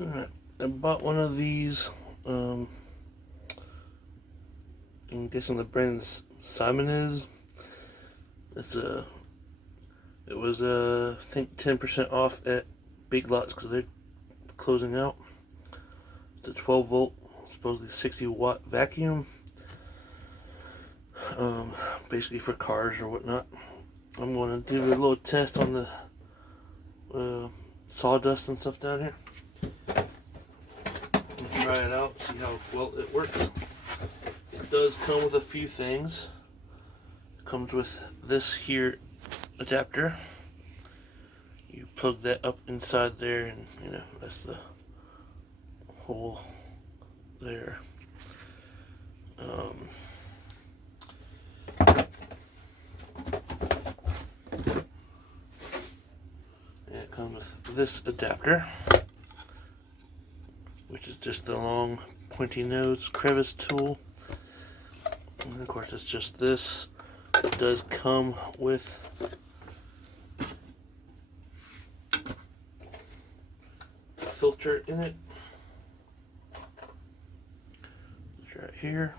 Alright, I bought one of these. I'm guessing the brand's Simoniz. It was I think 10% off at Big Lots because they're closing out. It's a 12 volt, supposedly 60-watt vacuum. Basically for cars or whatnot. I'm going to do a little test on the sawdust and stuff down here. Try it out, see how well it works. It does come with a few things. It comes with this here adapter. You plug that up inside there, and you know that's the hole there. And it comes with this adapter, which is just the long pointy nose crevice tool. And of course it's just this. It does come with a filter in it. It's right here.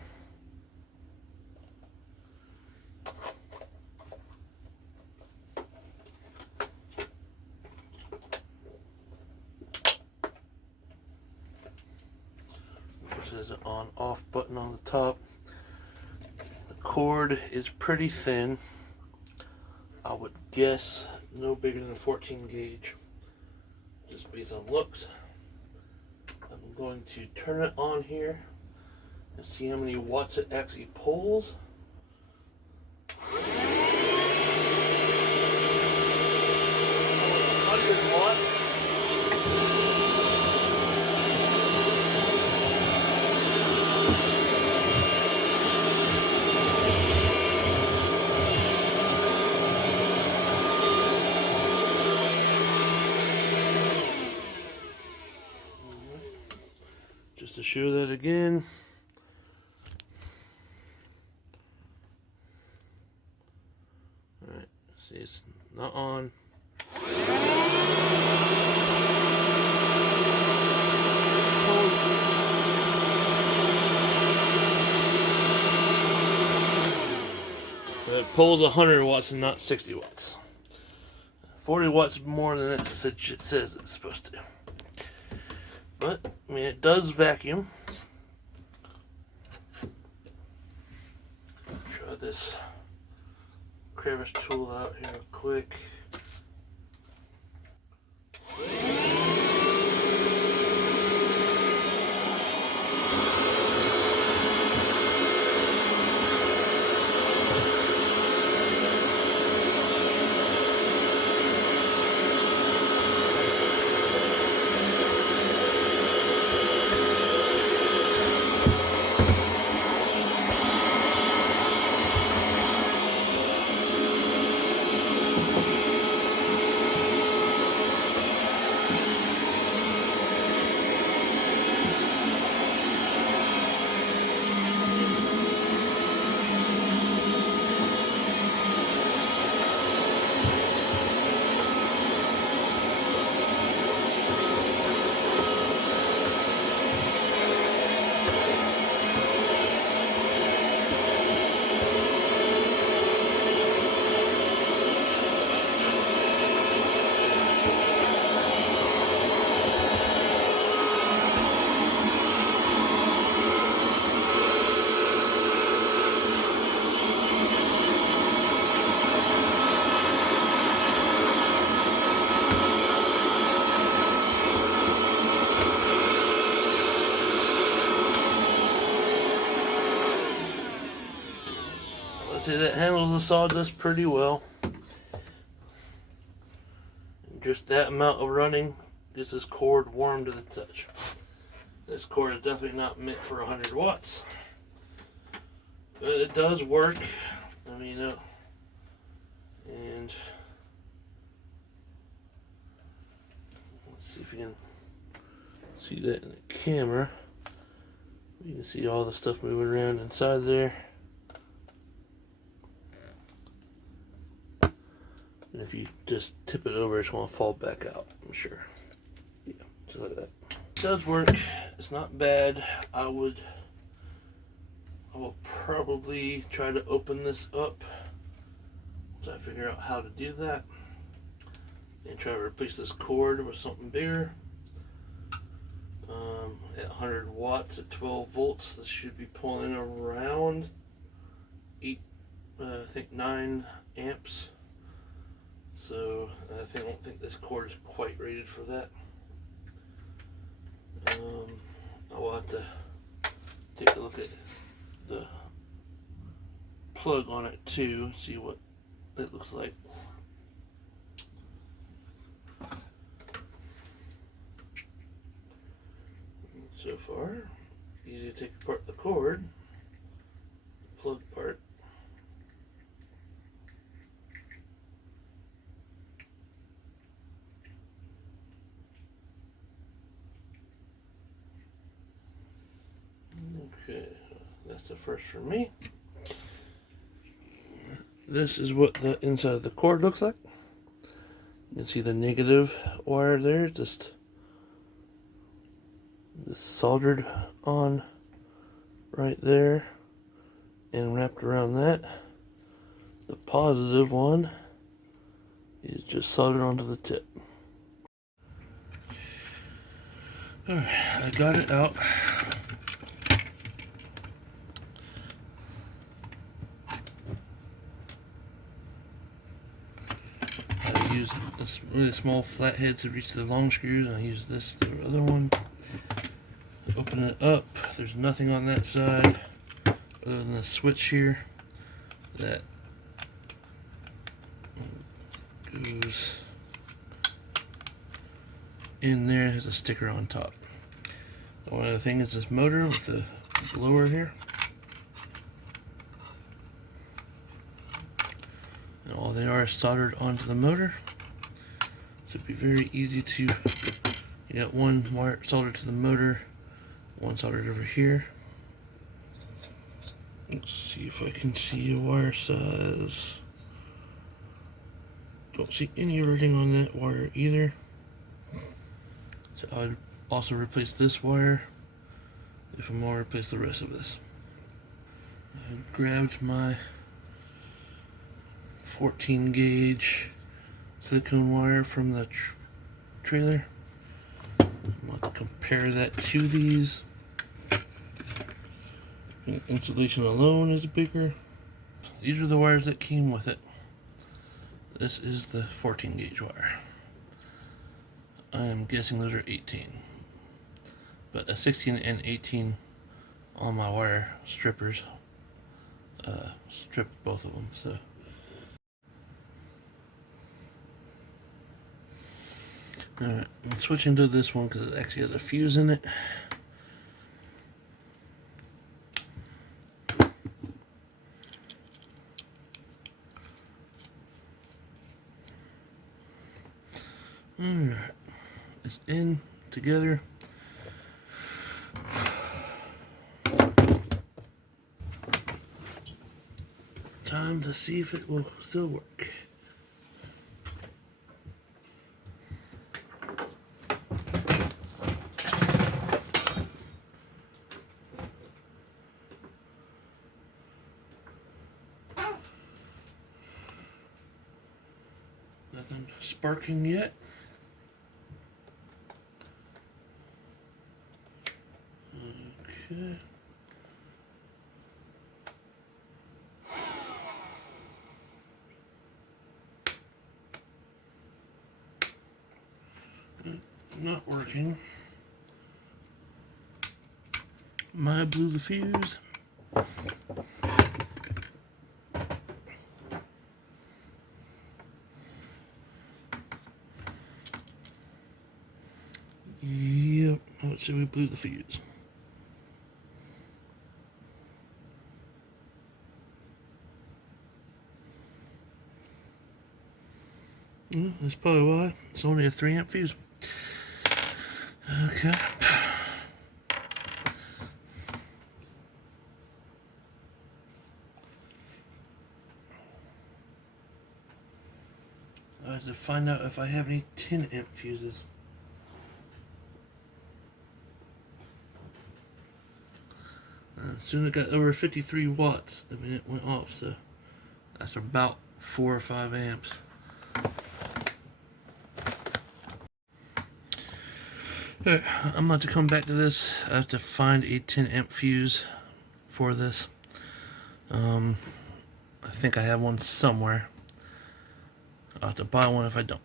There's an on-off button on the top. The cord is pretty thin. I would guess no bigger than 14 gauge, just based on looks. I'm going to turn it on here and see how many watts it actually pulls. 100 watts. Just to show that again. Alright, see, it's not on. It pulls 100 watts and not 60 watts. 40 watts more than it says it's supposed to. But, I mean, it does vacuum. Try this crevice tool out here real quick. See, that handles the sawdust pretty well. Just that amount of running gets this cord warm to the touch. This cord is definitely not meant for 100 watts. But it does work. I mean, and let's see if you can see that in the camera. You can see all the stuff moving around inside there. And if you just tip it over, it's going to fall back out, I'm sure. Yeah, just like that. does work. It's not bad. I will probably try to open this up once I figure out how to do that, and try to replace this cord with something bigger. At 100 watts at 12 volts, this should be pulling around I think 9 amps. So I don't think this cord is quite rated for that. I will have to take a look at the plug on it too, see what it looks like. So far, easy to take apart the cord, plug part. Okay, that's the first for me. This is what the inside of the cord looks like. You can see the negative wire there, just soldered on right there and wrapped around that. The positive one is just soldered onto the tip. Alright, I got it out. I use this really small flathead to reach the long screws, and I use this, the other one. Open it up, there's nothing on that side other than the switch here that goes in there. There's a sticker on top. The only other thing is this motor with the blower here, and all they are is soldered onto the motor, so it'd be very easy to, you got one wire soldered to the motor, one soldered over here. Let's see if I can see a wire size. Don't see any writing on that wire either. So I would also replace this wire if I'm going to replace the rest of this. I grabbed my 14 gauge silicone wire from the trailer. I'm going to compare that to these. Insulation alone is bigger. These are the wires that came with it. This is the 14 gauge wire. I'm guessing those are 18. But a 16 and 18 on my wire strippers stripped both of them. So alright, I'm switching to this one because it actually has a fuse in it. Alright, it's in together. Time to see if it will still work. Nothing sparking yet. Okay. Not working. I blew the fuse. Yep, let's see, we blew the fuse. That's probably why. It's only a 3 amp fuse. Okay. I have to find out if I have any 10 amp fuses. As soon as it got over 53 watts, I mean, it went off. So that's about 4 or 5 amps. Alright, I'm about to come back to this. I have to find a 10 amp fuse for this. I think I have one somewhere. I'll have to buy one if I don't.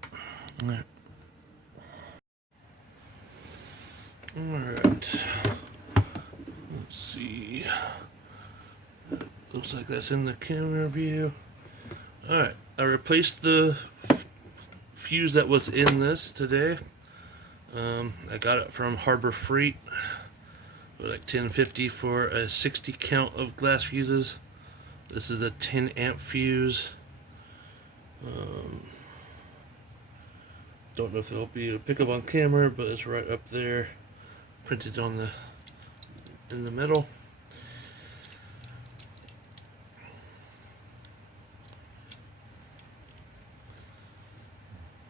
Alright. Let's see. Looks like that's in the camera view. Alright, I replaced the fuse that was in this today. I got it from Harbor Freight. Like $10.50 for a 60 count of glass fuses. This is a 10 amp fuse. Don't know if it'll be a pickup on camera, but it's right up there, printed on in the middle.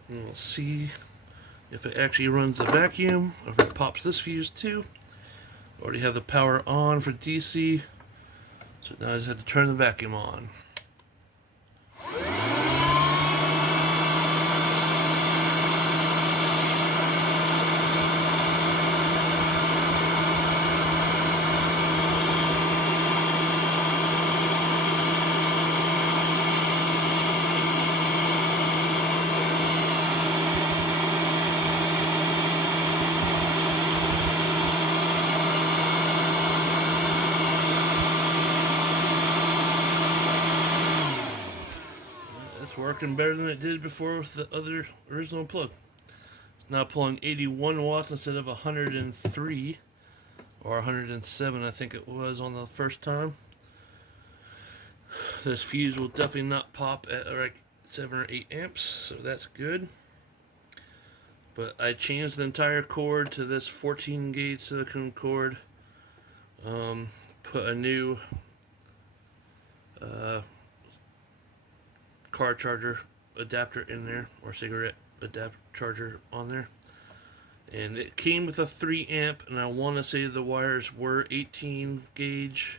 And we'll see if it actually runs the vacuum, or if it pops this fuse too. Already have the power on for DC, so now I just had to turn the vacuum on. Working better than it did before with the other original plug. It's now pulling 81 watts instead of 103 or 107, I think it was on the first time. This fuse will definitely not pop at like 7 or 8 amps, so that's good. But I changed the entire cord to this 14 gauge silicone cord. Put a new car charger adapter in there, or cigarette adapter charger on there, and it came with a 3 amp, and I want to say the wires were 18 gauge.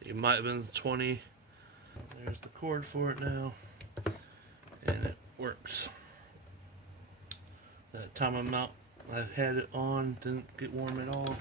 It might have been 20. There's the cord for it now, and it works. That time amount I had it on didn't get warm at all.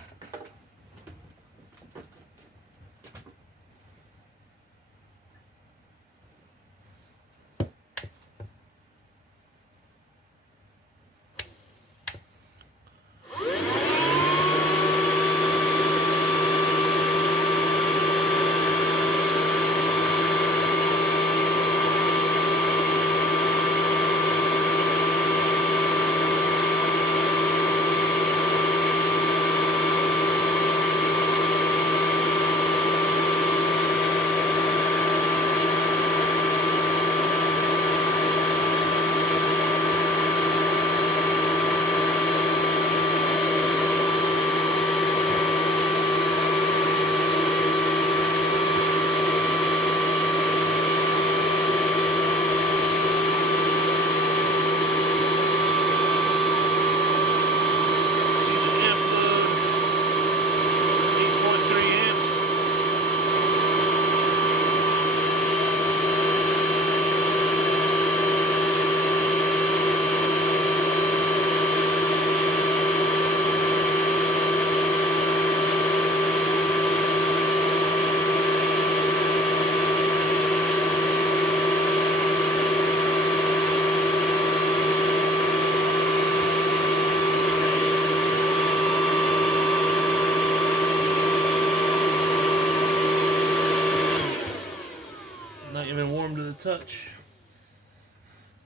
Not even warm to the touch.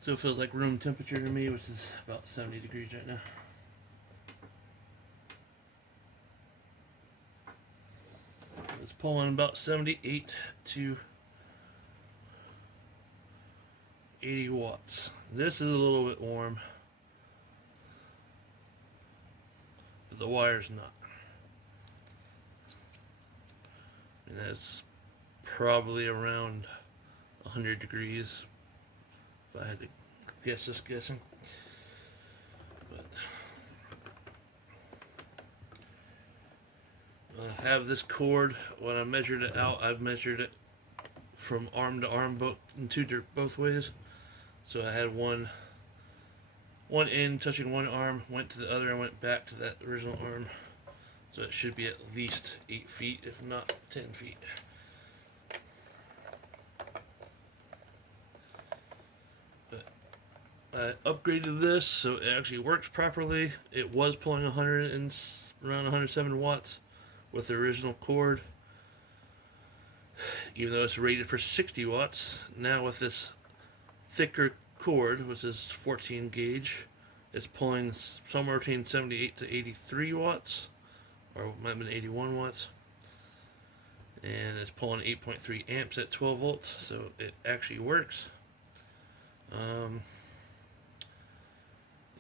Still feels like room temperature to me, which is about 70 degrees right now. It's pulling about 78 to 80 watts. This is a little bit warm, but the wire's not. And that's probably around 100 degrees if I had to guess, just guessing. But I have this cord. When I measured it out, I've measured it from arm to arm, both ways. So I had one end touching one arm, went to the other, and went back to that original arm. So it should be at least 8 feet, if not 10 feet. But I upgraded this so it actually works properly. It was pulling around 107 watts with the original cord, even though it's rated for 60 watts. Now with this thicker cord, which is 14 gauge, it's pulling somewhere between 78 to 83 watts, or it might have been 81 watts, and it's pulling 8.3 amps at 12 volts, so it actually works. And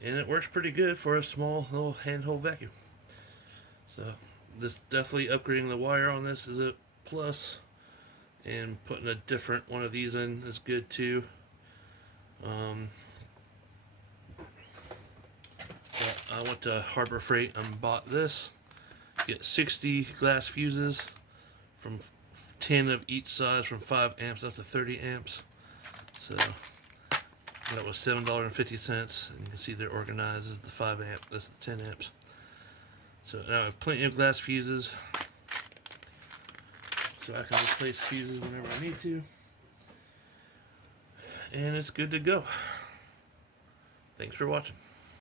it works pretty good for a small little handheld vacuum. So this definitely upgrading the wire on this is a plus, and putting a different one of these in is good too. I went to Harbor Freight and bought this. Get 60 glass fuses from 10 of each size, from 5 amps up to 30 amps. So that was $7.50, and you can see they're organized. This is the 5 amp, this is the 10 amps. So now I have plenty of glass fuses, so I can replace fuses whenever I need to, and it's good to go. Thanks for watching.